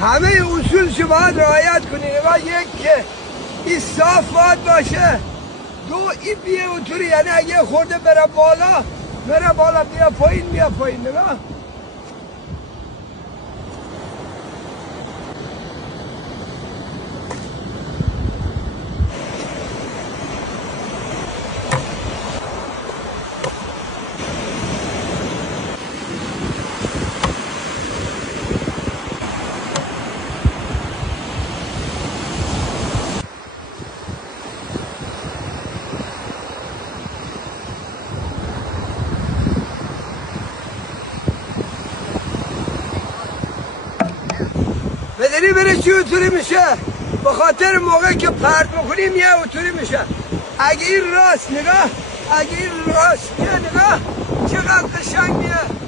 همه اصولش باید رعایت کنی. و یک که این صاف باید باشه، دو این بیه اونطوری، یعنی اگه خورده بره بالا بیا پایین نگاه. بدونی بره چی اونطوری میشه؟ به خاطر موقع که پرت بکنیم یه اونطوری میشه. اگه این راست نگاه، اگه این راست بیا نگاه چقدر قشنگ میه.